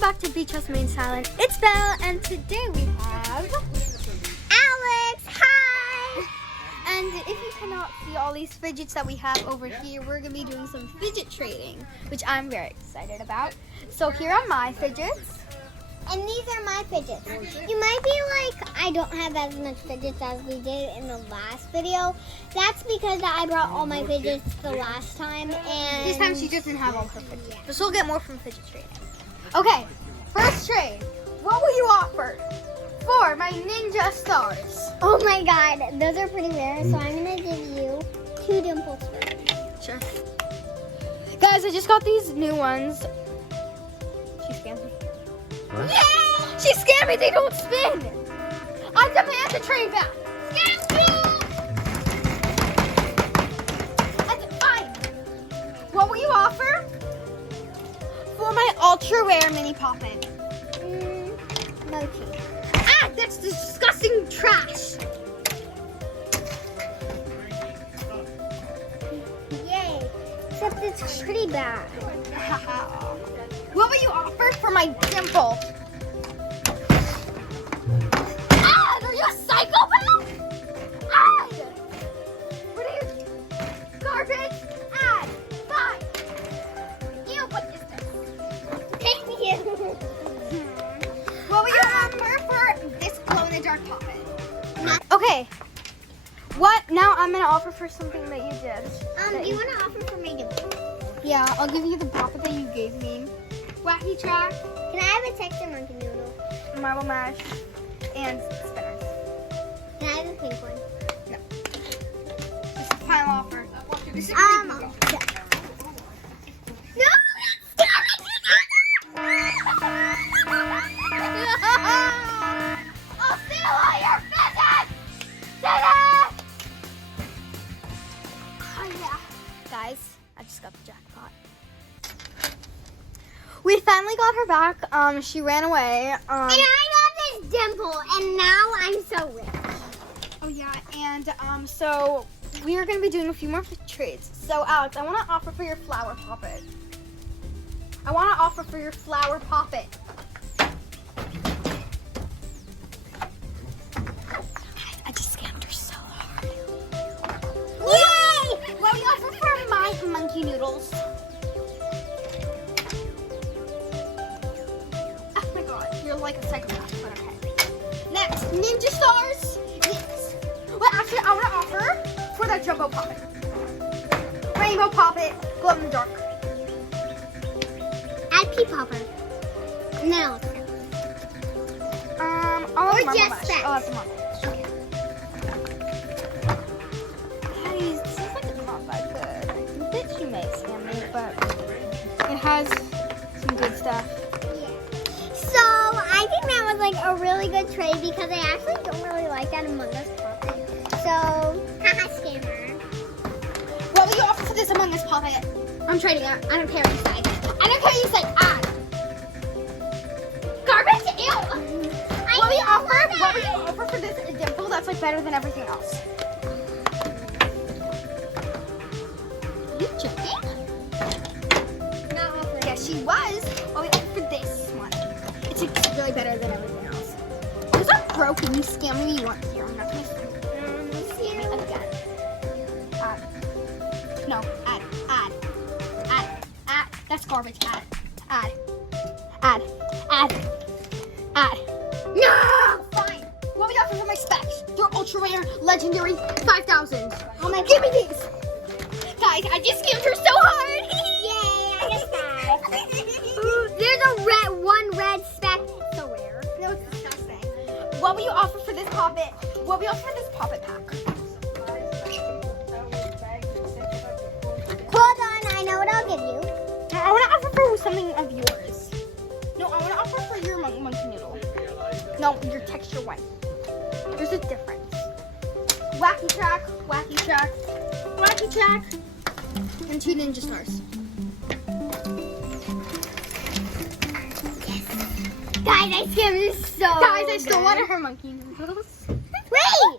welcome back to Beach House Main Silent. It's Belle, and today we have Alex. Hi! And if you cannot see all these fidgets that we have over here, we're gonna be doing some fidget trading, which I'm very excited about. So here are my fidgets. And these are my fidgets. You might be like, I don't have as much fidgets as we did in the last video. That's because I brought all my fidgets the last time, and This time she just didn't have all her fidgets, but she'll get more from fidget trading. Okay, first trade. What will you offer for my ninja stars? oh my god, those are pretty rare, so I'm gonna give you 2 dimples first. Sure. Guys, I just got these new ones. She scammed me. Yay! She scammed me, they don't spin! I demand the trade back! Scam you! That's fine. What will you offer for my ultra rare mini poppin? Mochi. Ah, that's disgusting trash! Yay! Except it's pretty bad. What will you offer for my dimple? Ah, are you a psychopath? Add! What are you? Garbage? Add! Fine! Ew, what is this? Thank you. What will you offer for this glow-in-the-dark poppin? Okay. What? Now I'm gonna offer for something that you did. Do you want to offer for my dimple? Yeah, I'll give you the poppet that you gave me. Wacky track, Can I have a texture monkey noodle? marble mash, and spinners. Can I have a pink one? This is the final offer. This is Yeah. pretty No! I'll steal all your pheasants! Ta-da! Oh, yeah. Guys, I just got the jackpot. We finally got her back. She ran away. And I got this dimple, and now I'm so rich. Oh yeah, and so we are gonna be doing a few more trades. So Alex, I want to offer for your flower poppet. Guys, I just scammed her so hard. Yay! What do you offer for my monkey noodles? Oh my god, you're like a psychopath, but okay. Next, ninja stars. Yes. Well, actually, I want to offer for that jumbo poppet. Rainbow poppet, glow in the dark. Add pea popper. No. I'll have Or marble just mash. that. I'll have some marble mash. Okay. Guys, this is like not that good. I think that she may scam me, but it has some good stuff. So, I think that was like a really good trade because I actually don't really like that Among Us poppet. So, haha, scammer. What will you offer for this Among Us poppet? I'm trading it. I don't care what you say. I don't care what you say. Add. Garbage? Ew. What will you offer? What will you offer for this dimple that's like better than everything else? Are you joking? Not offering. Yeah, she was. What will you offer for this one? It's like really better than everything else. Those are broken. You scammed me once here. I'm not gonna scam me again. Add. No, add. That's garbage. Add. No! Fine. What will you offer for my specs? They're ultra rare, legendary, 5,000. Oh my Give me these. Guys, I just scammed her so hard. Yay, I just got. There's a one red speck. It's so rare. No, it's disgusting. What will you offer for this poppet? What will you offer for this poppet pack? Hold on, I know what I'll give you. I want to offer for something of yours. No, I want to offer for your monkey noodle. No, your texture one. There's a difference. Wacky track, and 2 ninja stars. Guys, I scammed you so Guys, I still good. wanted her monkey noodles. Wait!